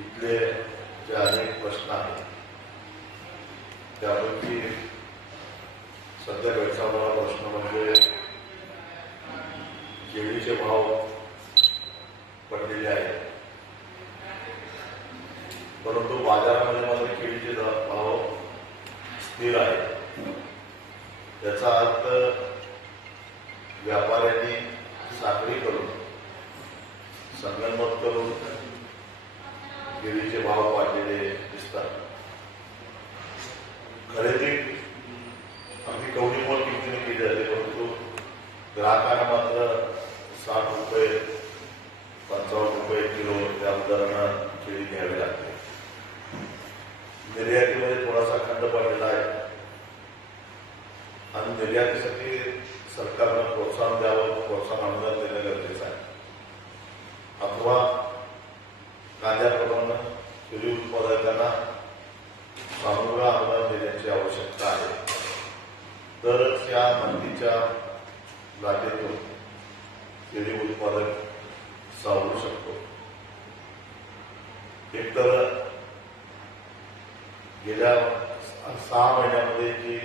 इथले जे अनेक प्रश्न आहेत त्यापैकी सध्या भेडसावणारा प्रश्न म्हणजे केळीचे भाव पडलेले आहेत. परंतु बाजारामध्ये मात्र केळीचे भाव स्थिर आहेत. त्याचा अर्थ व्यापाऱ्यांनी साखळी करून संगणमत करून केळीचे भाव वाढलेले दिसतात. खरेदी अगदी कवडी मोल किमतीने केली जाते परंतु ग्राहकांना मात्र साठ रुपये पंचावन्न रुपये किलो या दरानं केळी घ्यावी लागते. निर्यातीमध्ये थोडासा खंड पडलेला आहे. आणि निर्यातीसाठी सरकारनं प्रोत्साहन द्यावं प्रोत्साहन अनुदान देणं गरजेचं आहे. अथवा कांद्याप्रमाणे केळी उत्पादकांना सामूहिक अनुदान देण्याची आवश्यकता आहे तरच या मंदीच्या लाटेतून केळी उत्पादक सावरू शकतो एकतर गेल्या सहा महिन्यामध्ये जी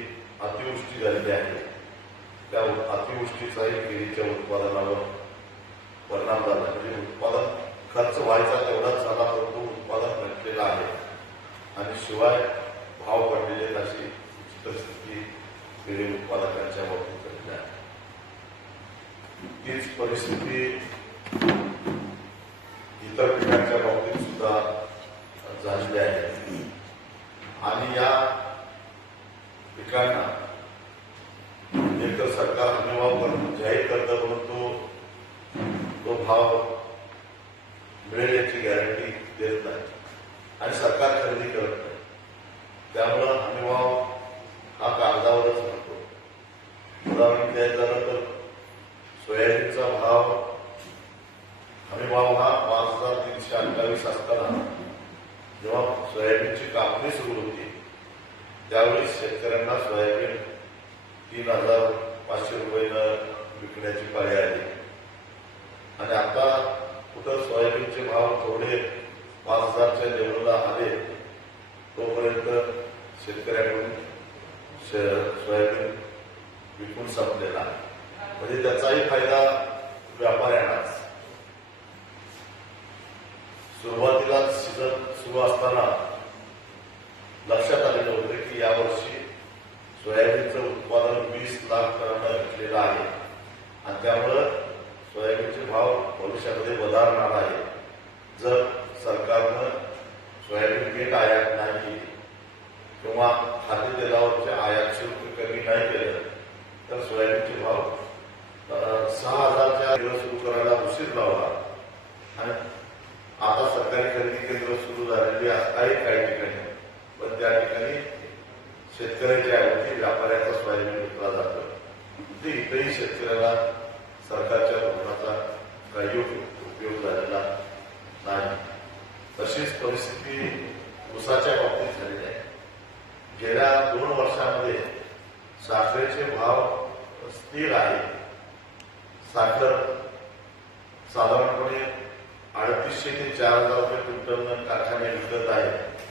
अतिवृष्टी झालेली आहे त्या अतिवृष्टीचाही केळीच्या उत्पादनावर परिणाम झाला. म्हणजे उत्पादन खर्च व्हायचा तेवढाच झाला परंतु उत्पादन घटलेलं आहे. आणि शिवाय भाव पडलेले अशी विचित्र केळी उत्पादकांच्या बाबतीत झालेली आहे. तीच परिस्थिती इतर पिकांच्या बाबतीत सुद्धा झालेली आहे आणि या पिकांना एकतर सरकार हमीभाव करून जाहीर करतं परंतु तो भाव मिळेल याची गॅरंटी देत नाही. आणि सरकार खरेदी करत नाही. त्यामुळं हमीभाव हा कागदावरच म्हणतो. उदाहरण द्यायचं झालं तर सोयाबीनचा भाव हमीभाव हा पाच हजार तीनशे अठ्ठावीस असताना जेव्हा सोयाबीनची कापणी सुरू होती त्यावेळी शेतकऱ्यांना सोयाबीन तीन हजार पाचशे रुपयानं विकण्याची पाळी आली. आणि आता कुठं सोयाबीनचे भाव थोडे पाच हजारच्या लेवलला आले तोपर्यंत शेतकऱ्यांकडून सोयाबीन विकून संपलेला. म्हणजे त्याचाही फायदा व्यापाऱ्यांनाच. सुरुवातीला सीझन सुरू असताना लक्षात आलेलं होतं की यावर्षी सोयाबीनचं उत्पादन वीस लाख टनानं घेतलेलं आहे. आणि त्यामुळं सोयाबीनचे भाव भविष्यामध्ये वधारणार आहे जर सरकारनं सोयाबीन पीठ आयात नाही केली किंवा खाद्यतेलावरचे आयात शुल्क कमी नाही केलं तर सोयाबीनचे भाव सहा हजारच्या दिवस सुरू करायला उशीर लावला. आणि आता सरकारी खरेदी केंद्र सुरू झालेली आहे काही ठिकाणी पण त्या ठिकाणी शेतकऱ्याच्या ऐवजी व्यापाऱ्याचा सोयाबीन विकला जातो. ते इथेही शेतकऱ्याला सरकारच्या धोरणाचा काही उपयोग झालेला नाही तशीच परिस्थिती ऊसाच्या बाबतीत झालेली आहे गेल्या दोन वर्षामध्ये साखरेचे भाव स्थिर आहे साखर साधारणपणे अडतीसशे ते चार हजार रुपये क्विंटल कारखाने विकत आहेत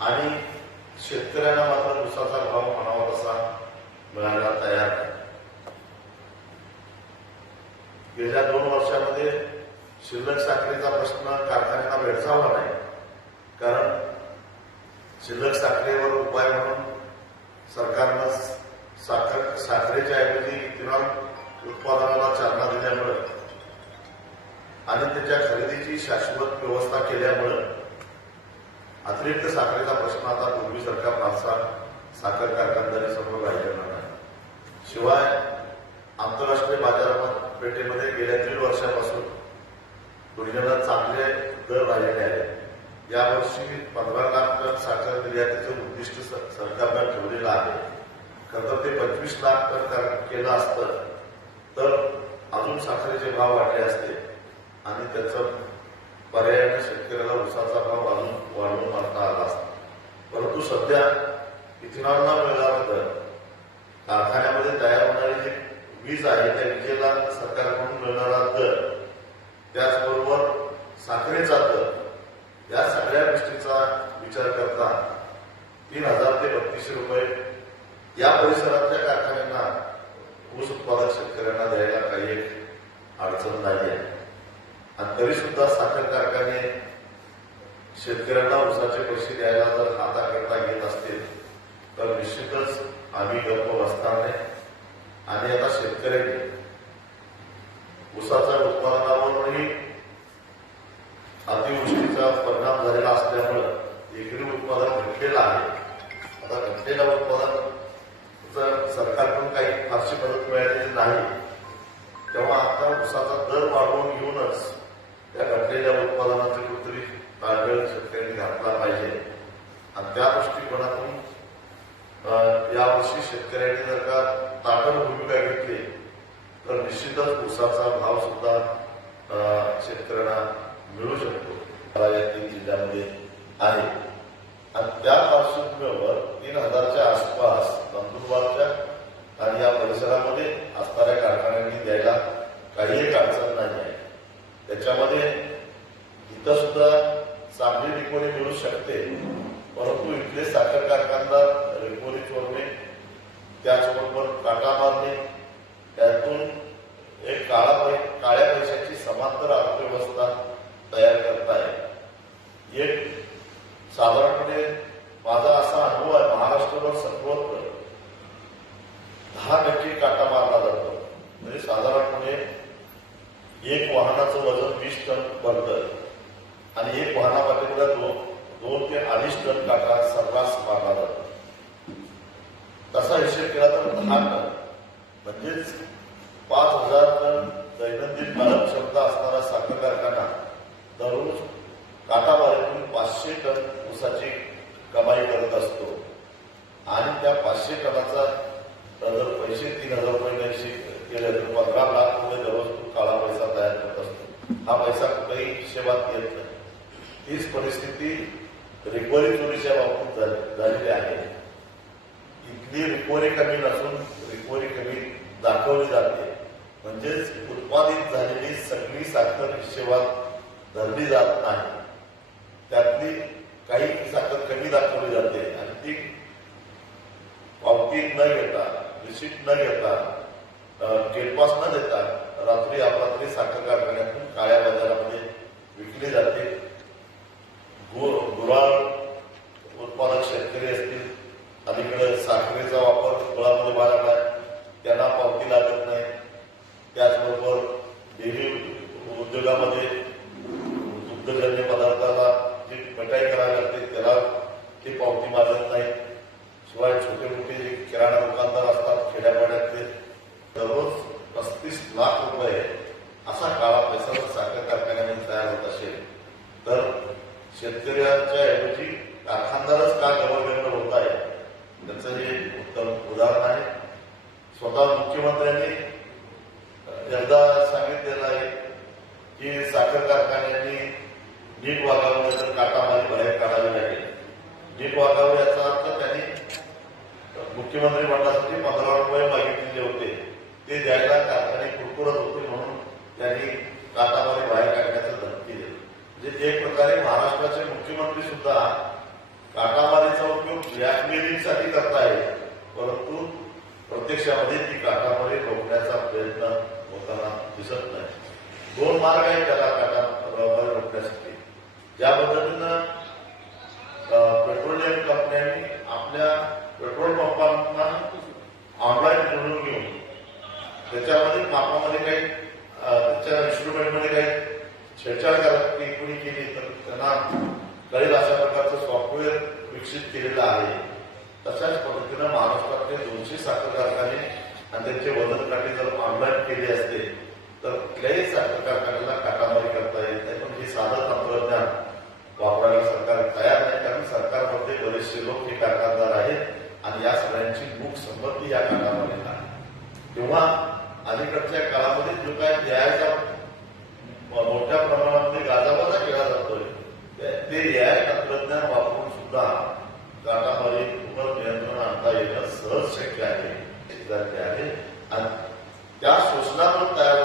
आणि शेतकऱ्यांना मात्र ऊसाचा भाव म्हणावा तसा मिळायला तयार नाही. गेल्या दोन वर्षामध्ये शिल्लक साखरेचा प्रश्न कारखान्यांना भेडसावला नाही. कारण शिल्लक साखरेवर उपाय म्हणून सरकारनं साखर साखरेच्या ऐवजी इथेनॉल उत्पादनाला चालना दिल्यामुळं आणि त्याच्या खरेदीची शाश्वत व्यवस्था केल्यामुळं अतिरिक्त साखरेचा प्रश्न आता पूर्वीसारखा फारसा साखर कारखानदारी समोर राहिलेला नाही. शिवाय आंतरराष्ट्रीय पेठेमध्ये गेल्या दीड वर्षापासून तुलनेनं चांगले दर राहिलेले आहेत. यावर्षी पंधरा लाख टन साखर निर्यातीचं उद्दिष्ट सरकारनं ठेवलेलं आहे. खरं ते पंचवीस लाख टन केलं असतं तर अजून साखरेचे भाव वाढले असते. आणि त्याचं पर्यायाने शेतकऱ्याला उसाचा भाव अजून वाढवून मारता आला असता. परंतु सध्या इथेनॉल न मिळाल्यानंतर कारखान्यामध्ये तयार होणारी जी वीज आहे त्या विजेला सरकारकडून मिळणारा दर त्याचबरोबर साखरेचा दर या सगळ्या गोष्टीचा विचार करता तीन हजार ते बत्तीसशे रुपये या परिसरातल्या कारखान्यांना ऊस उत्पादक शेतकऱ्यांना द्यायला काही एक अडचण नाही आहे. आणि तरी सुद्धा साखर कारखाने शेतकऱ्यांना ऊसाचे पैसे द्यायला जर हाताकरता येत असतील तर निश्चितच आम्ही गप्प बसणार नाही. आणि आता शेतकऱ्यांनी ऊसाच्या उत्पादनावरही अतिवृष्टीचा परिणाम झालेला असल्यामुळं एकरी उत्पादन घटलेलं आहे. आता घटलेलं उत्पादन जर सरकारकडून काही फारशी मदत मिळालेली नाही तेव्हा आता ऊसाचा दर वाढवून घेऊनच त्या घटलेल्या उत्पादनाचे कुठेतरी ताळमेळ शेतकऱ्यांनी घातला पाहिजे आणि त्या दृष्टिकोनातून अं, यावर्षी शेतकऱ्यांनी जर का ताकद भूमिका घेतली तर निश्चितच ऊसाचा भाव सुद्धा अं, शेतकऱ्यांना मिळू शकतो. या तीन जिल्ह्यामध्ये आहे. आणि त्या पार्श्वभूमीवर तीन हजारच्या आसपास नंदुरबारच्या आणि या परिसरामध्ये असणाऱ्या कारखान्यांनी द्यायला काही एक अडचण नाही आहे. त्याच्यामध्ये इथं सुद्धा चांगली रिकवरी मिळू शकते. परंतु इथले साखर कारखानदार रिकवरी चोरणे त्याचबरोबर काटा मारणे त्यातून एक काळा पै काळ्या पैशाची समांतर अर्थव्यवस्था तयार करताय एक साधारणपणे माझा असा अनुभव आहे महाराष्ट्रभर सर्व दहा टक्के काटा मारला जातो म्हणजे साधारणपणे एक वाहनाचं वजन वीस टन भरतं आणि एक वाहनापाठीपुढे दोन दोन ते अडीच टन काटा सर्रास मारला जातो तसा हिशेब केला तर दहा टन म्हणजेच पाच हजार टन दैनंदिन मानव क्षमता असणारा साखर कारखाना दररोज काटाबारीतून पाचशे टन ऊसाची कमाई करत असतो आणि त्या पाचशे टनाचा जर पैसे तीन हजार रुपये नाही केले तर पंधरा लाख रुपये दररोज तो काळा पैसा तयार करत असतो हा पैसा कुठेही हिशेबात येत नाही तीच परिस्थिती रिकव्हरी चोरीच्या बाबतीत झालेली आहे. इथली रिकव्हरी कमी नसून रिकव्हरी कमी दाखवली जाते. म्हणजेच उत्पादित झालेली सगळी साखर हिशेबात धरली जात नाही. त्यातली काही साखर कमी दाखवली जाते. आणि ती पावती न घेता रिसिप्ट न घेता केलपास न देता रात्री अपरात्री साखर कारखान्यातून काळ्या बाजारामध्ये विकली जाते. गुर गुराळ उत्पादक शेतकरी असतील अलीकडे साखरेचा वापर गुळामध्ये वाढला आहे त्यांना पावती लागत नाही त्याचबरोबर डेअरी उद्योगामध्ये दुग्धजन्य पदार्थाला जी मिठाई करावी लागते त्याला ती पावती मागत नाही शिवाय छोटे मोठे जे किराणा दुकानदार असतात खेड्यापाड्यातले दररोज पस्तीस लाख रुपये असा काळा पैसा जर साखर कारखान्याने तयार होत असेल तर शेतकऱ्यांच्या ऐवजी कारखानदारच का गव्हर्नमेंट होत आहे त्याचं हे उत्तम उदाहरण आहे. स्वतः मुख्यमंत्र्यांनी एकदा सांगितलेलं आहे की साखर कारखान्यांनी नीट वागावं तर काटामारी बाहेर काढावी लागेल. नीट वागावं याचा अर्थ त्यांनी मुख्यमंत्री मंडळासाठी पंधरा रुपये मागितलेले होते. ते द्यायला कारखाने कुरकुरत होते म्हणून त्यांनी काटामारी बाहेर काढण्याचं धमकी दिली म्हणजे एक प्रकारे महाराष्ट्राचे मुख्यमंत्री सुद्धा काटामारीचा उपयोग ब्लॅकमेलिंगसाठी करतायत परंतु प्रत्यक्षामध्ये ती काटामारी रोखण्याचा प्रयत्न होताना दिसत नाही. दोन मार्ग आहेत त्याला काटामारी रोखण्यासाठी ज्या पद्धतीनं पेट्रोलियम कंपन्यांनी आपल्या पेट्रोल पंपांना ऑनलाईन निवडून घेऊन त्याच्यामध्ये मापामध्ये काही त्याच्या इन्स्ट्रुमेंटमध्ये काही छेडछाड करायची कुणी केली तर त्यांना कळेल अशा प्रकारचं सॉफ्टवेअर विकसित केलेलं आहे. तशाच पद्धतीनं महाराष्ट्रातले दोनशे साखर कारखाने आणि त्यांचे वजन काठी जर ऑनलाईन केले असते तर कुठल्याही साखर कारखान्याला काटामारी करता येत नाही. पण हे साधं तंत्रज्ञान वापरायला सरकार तयार नाही. कारण सरकारमध्ये बरेचसे लोक हे कारखानदार आहेत आणि या सगळ्यांची मूक संपत्ती या काटामारीला आहे. तेव्हा अलीकडच्या काळामध्ये जो काय न्यायाच्या मोठ्या प्रमाणामध्ये गाजाबाजा केला जातोय ते- या तंत्रज्ञान वापरून सुद्धा काटामारीवर नियंत्रण आणता येणं सहज शक्य आहे. आहे. आणि त्या शोषणातून तयार